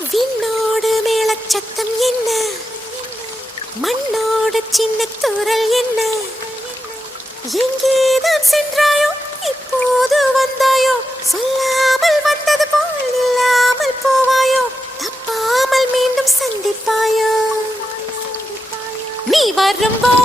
விண்ணோடு மேளச்சத்தம் என்ன, மண்ணோடு சின்ன தூரல் என்ன, எங்கேதான் சென்றாயோ இப்போது வந்தாயோ, சொல்லாமல் வந்தது போல் இல்லாமல் போவாயோ, தப்பாமல் மீண்டும் சந்திப்பாயோ, நீ வரும்போ